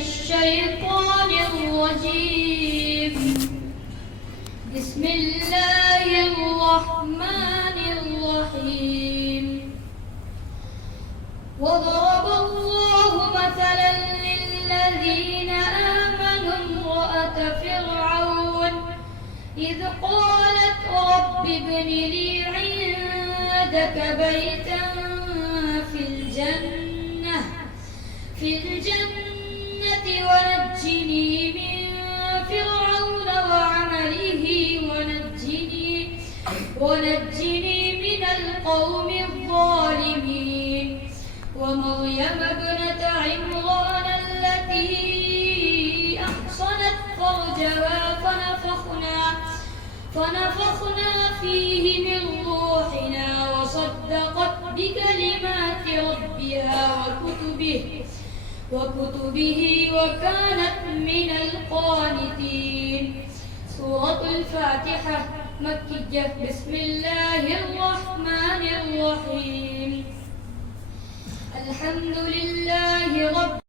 الشيطان الرجيم. بسم الله الرحمن الرحيم. وضرب الله مثلا للذين آمنوا امرأة فرعون إذ قالت رب ابن لي عندك بيتا في الجنة ونجني من فرعون وعمله ونجني من القوم الظالمين. ومريم ابنة عمران التي أحصنت فرجها فنفخنا فيه من روحنا وصدقت بكلمات ربها وكتبه وكانت من القانتين. سورة الفاتحة مكية. بسم الله الرحمن الرحيم. الحمد لله رب